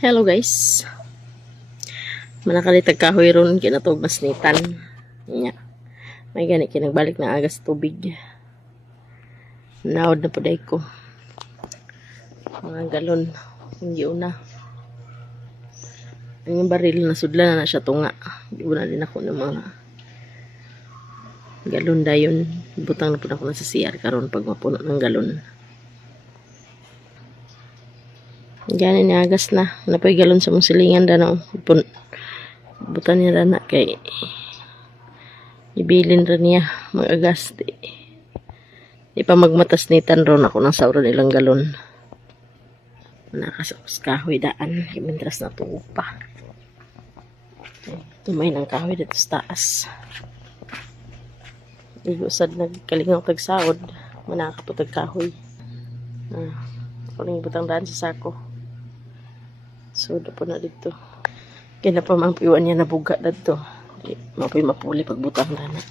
Hello guys. Manakalitag kahoy ron kinatog masnitan. Nya. May gani kinagbalik na agas tubig. Naod na paday ko. Mga galon. Hindi una. Ang baril na sudla na siya tunga. Hindi una din ako ng mga galon dayon. Butang na po ako na sa CR karon pag mapuno ng galon. Gani ni agas na. Napay galon sa mong silingan dana. Butan niya dana kay ibilin rin niya mag-agas. Di pa magmatas ni tanron ako ng sauran ilang galon. Nakasapos kahoy daan. Mintras na tuwa pa. Tumay ng kahoy dito sa taas. Igusad nagkalingaw tagsaod. Manakaputag kahoy. Ako nang ibutang daan sa sako. So, po na dito. Kaya na pa mampiwan niya nabuga na dito. Mapoy mapuli pagbutang na na.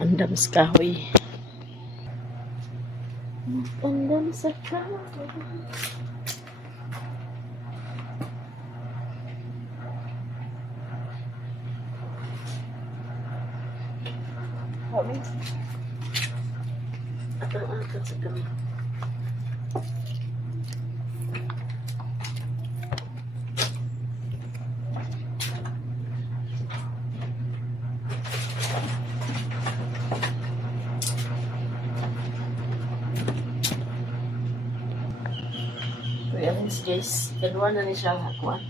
Andam sa kahoy. Andam sa kahoy. Atang-atang sa kami. Ayan guys, kadua na ni siya hakuan.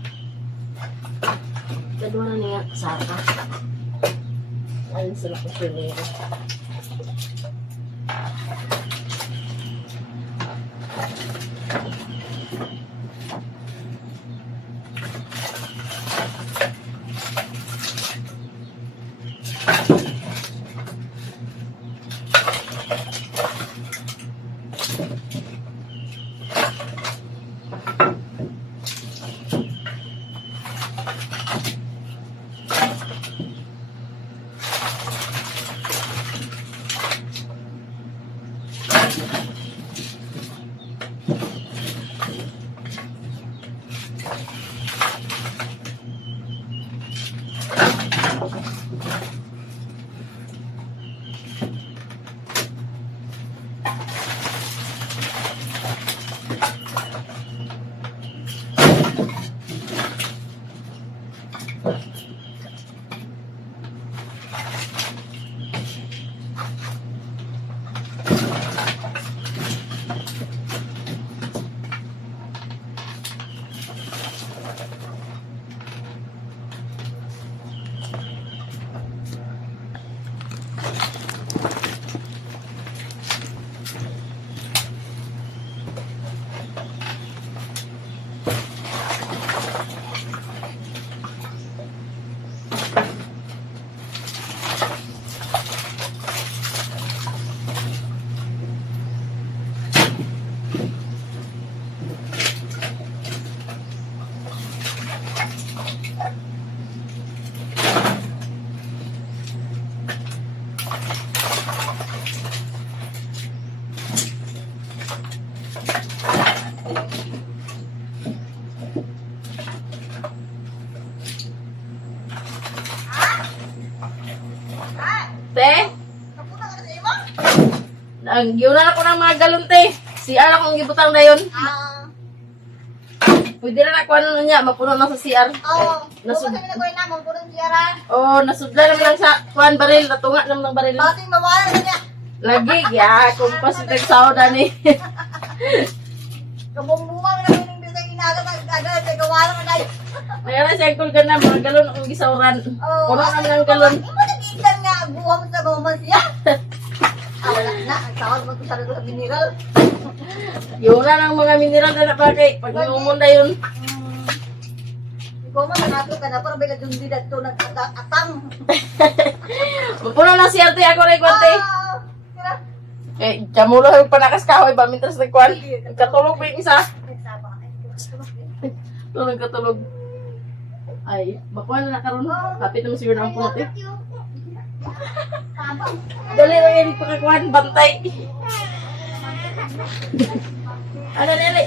Kadua na niya saka. Ayan sila ko primero. Te? Nagyunan ako ng mga galon, te. CR akong gibutang na yun. Pwede na ako ano niya, mapuno na sa CR. Oo. Nasudla na ko na mo puro CR. Oh, nasudla naman lang sa kuan baril, natunga naman ng baril. Bakit mawala na niya? Lagi, ya, kumpas yung tagsaw na ni. Kabumbuwang na yung bisa inaga agad sa gawala na dai. Mayroon siya kul ka na, mga galon akong gisawran. Puno naman ng galon. Imo nagitan nga buwa mo sa gawman siya. Wala na, ang tawag mo sa sa mineral. Yun na ng mga mineral na napakay. Pag umunda yun. Ikaw man nato ka na para bigla dun di dadto nag-atang. Puno na siya, te. Ako rin, kwante. Eh, jamulo yung panakas kahoy ba? Mintras nagkuhan. Katulog ba yung isa? Ito nagkatulog. Ay, bakuhan na nakaroon. Kapit naman siguro ng puno, te. Dali lang yung pakakuhan, bantay. Ano, Nelly?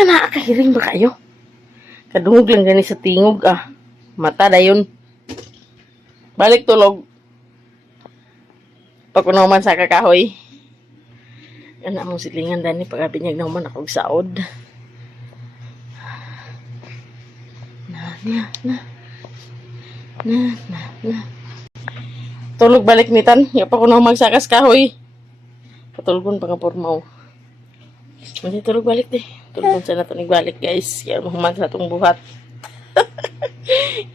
ka nakakahiring ba kayo? Kadungog lang gani sa tingog Mata na yun. Balik tulog. Pag unaman sa kakahoy. Anak mong silingan dani pag binyag na man akong saod. Na. Tulog balik nitan. Yapa ko na magsakas kahoy. Patulgon pa nga pormaw. Mali tulog balik deh. Tulgon sa nato balik guys. Kaya mahuman sa atong buhat.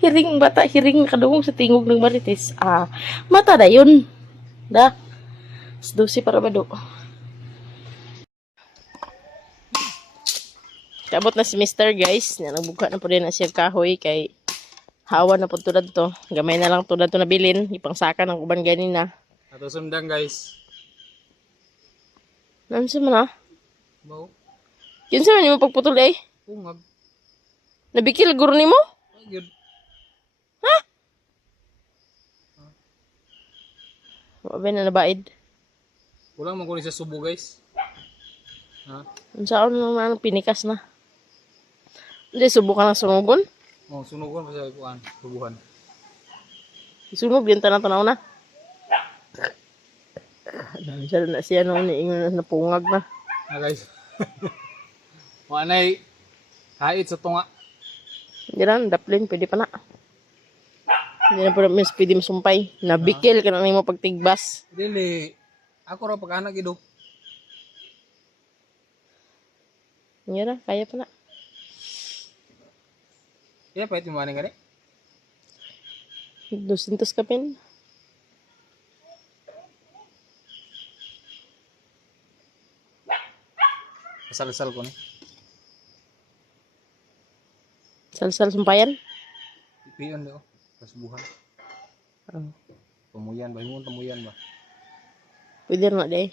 Hiring bata, hiring nakadungog sa tingog ng marites. Mata na yun. Da. 12 para ba do? Kabot na si Mr. guys. Nagbuka na po din na siya kahoy kay hawa na po tulad to. Gamay na lang tulad to nabilin. Ipangsaka ng uban ganina. Ato sundan guys. Nansa man Bao. Kinsa man yung pagputol eh? Ungag. Nabikil guro nimo? Good. Wabe na nabaid. Kulang man ko sa subo guys. Unsaon naman pinikas na. Hindi subukan ng sunugon. Sunugon pa sa kuan, subuhan. Isunog din tanang tanaw na. Nandiyan na siya nung niingon na pungag na. Guys. Wanay hait sa tunga. Hindi rin, daplin, pwede pa na. Hindi na po namin pwede masumpay. Nabikil ka na mo pagtigbas. Dili. Ako ra pagkanak ido. Hindi na, kaya pa na. Iya pa ito mo gani. 200 ka pin. Kasal-sal ko ni. Sal-sal sumpayan. Piyon do. Kasubuhan. Oh. Pamuyan ba? Himon pamuyan ba? Pwede na day.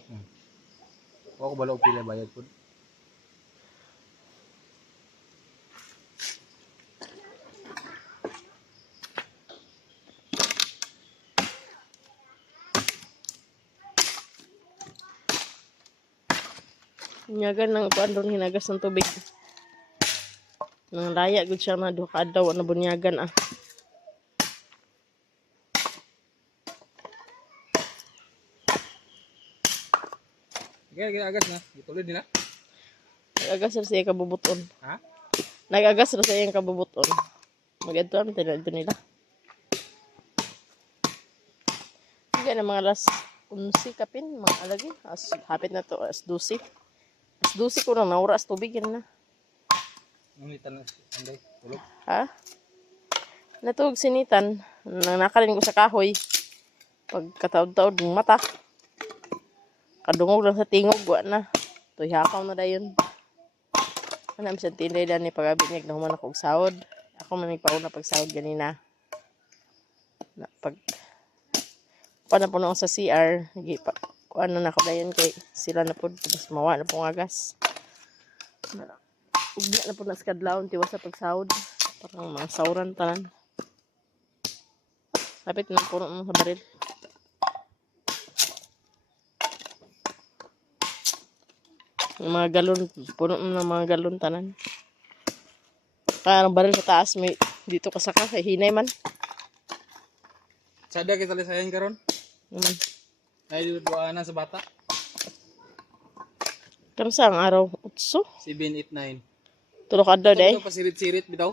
Ako bala og pila bayad pud. Hinyagan ng kuan doon hinagas ng tubig. Nang laya gud siya na duha ka adlaw na bunyagan Gaya agas na. Ituloy din na. Nag-agas ra sa iyang kabubuton. Ha? Nag-agas ra sa iyang kabubuton. Mag-adto ang tinadto nila. Hindi na mga alas 11 kapin, mga alagi. Hapit na to, as 12. As 12 ko nang naura as tubig yan na. Nunitan na anday. Tulog. Ha? Natug sinitan. Nang nakalin ko sa kahoy. Pag kataod-taod ng mata. Kadungog lang sa tingog. Wa na. Tuyakaw na dayon. Anam sa tinday na ni pag-abinyag na human ako og sahod. Ako man nagpauna pag sahod ganina. Na pag panapuno ako sa CR. Kuan na ako dayon kay sila na po. Tapos mawa na pong agas. Ugna na po na sa kadlawon. Tiwas sa pagsahod. Parang mga sauran tanan. Lapit na puno mo sa baril. Yung mga galon, puno ng mga galon tanan. Kaya ang baril sa taas, may dito kasaka, hinay man. Sada kita lisayan karon. Ay duana sa bata. Karon sa ang araw, utso. 789. Tulog ka daw, day. Ito pasirit-sirit bitaw.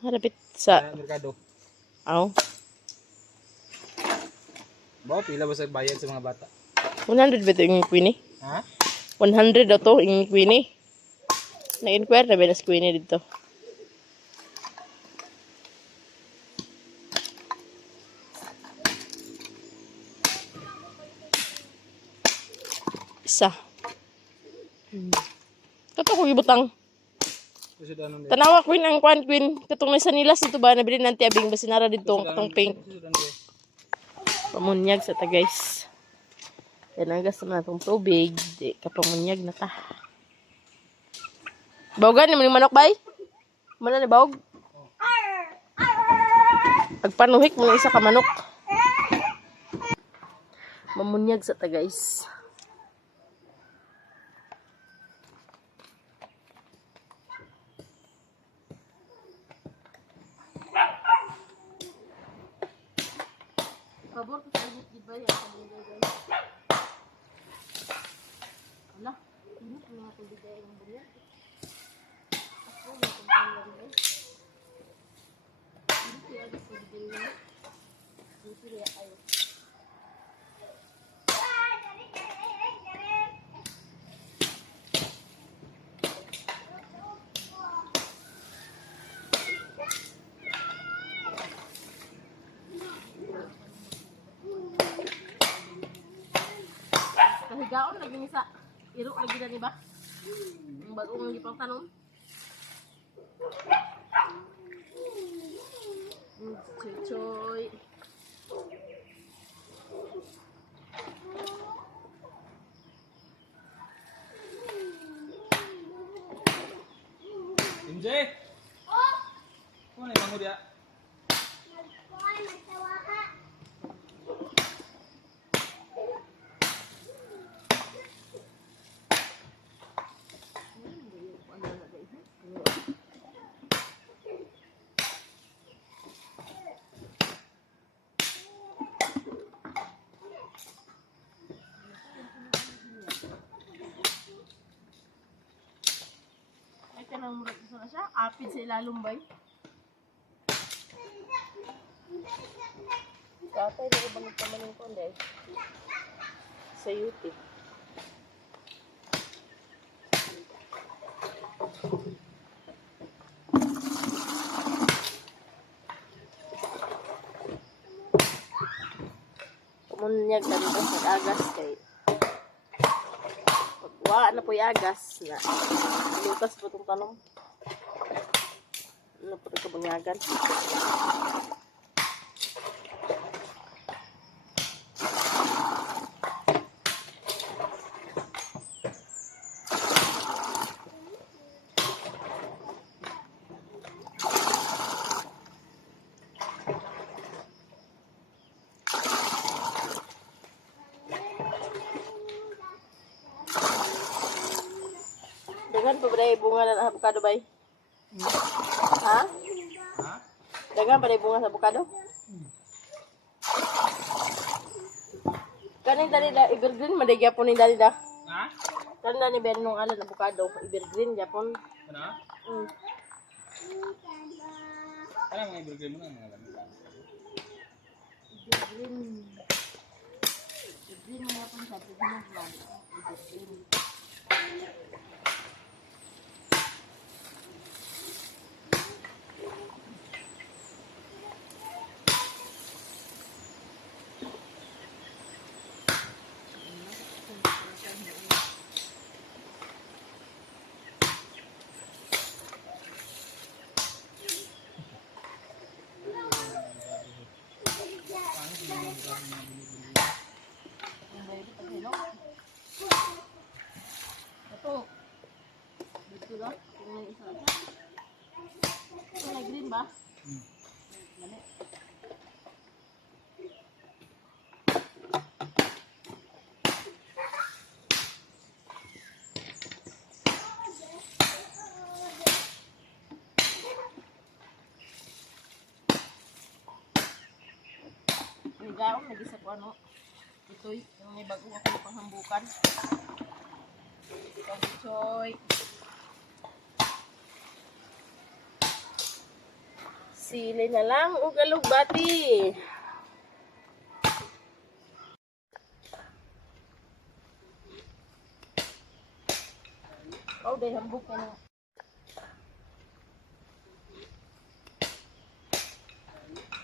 Harapit sa, Merkado. aw, Ba pila ba sa bayad sa mga bata? 100 ba ito yung queenie? Ha? 100 daw to, yung queenie. Na-inquire na ba na queenie dito? Isa. Kato ko ibutang. Kasi danon. Tanawa queen ang kwan queen. Katong nasa nilas ito ba nabili nanti abing basinara dito katong pink. Pamunyag sa ta guys. Tinagas na itong tubig. Di kapamunyag na ta. Bawgan naman yung manok bay? Mana ni bawg? Pagpanuhik mo na isa ka manok. Mamunyag sa ta guys. Kahigaon lagi ni sa iro lagi na ni ba? Ang bagong lagi pang tanom. Choy. MJ! Kung ano yung dia? Kanang murag isa na siya, apid sa ilalong bay. Kapay na ibang nagpamaling ko dahil sa YouTube. Kumunyag na rin sa agas kay pagwa na po yung agas na lutas po itong tanong. Ano po ito banyagan? Dagan pa ba bunga ng avocado bay? Ha? Ha? Dagan pa bunga sa avocado? Kanin dali da evergreen maday gyapon ni dali da. Ha? Kanin dali ben nung alan avocado evergreen gyapon. Ano? Ano mga ibigay mo na mga lamig? Evergreen. Evergreen mo yapon sa evergreen lang. Evergreen. Ito. Dito ba? Yung may isa lang. Ito na green ba? Mali. Higaon lagi sa kuano. Ito'y yung may bagong ako panghambukan. Choy. Sili na lang o galugbati. Oh, day hambuk ka na.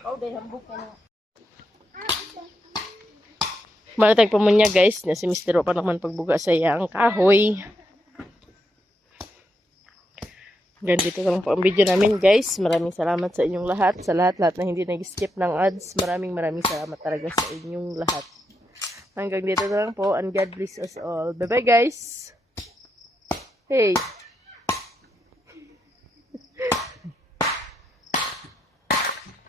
Oh, day hambuk ka na. Malatag pa mo niya guys, na si Mr. pa naman pagbuga sa iyang kahoy. Ganito lang po ang video namin guys. Maraming salamat sa inyong lahat. Sa lahat-lahat na hindi nag-skip ng ads. Maraming salamat talaga sa inyong lahat. Hanggang dito na lang po and God bless us all. Bye bye guys! Hey!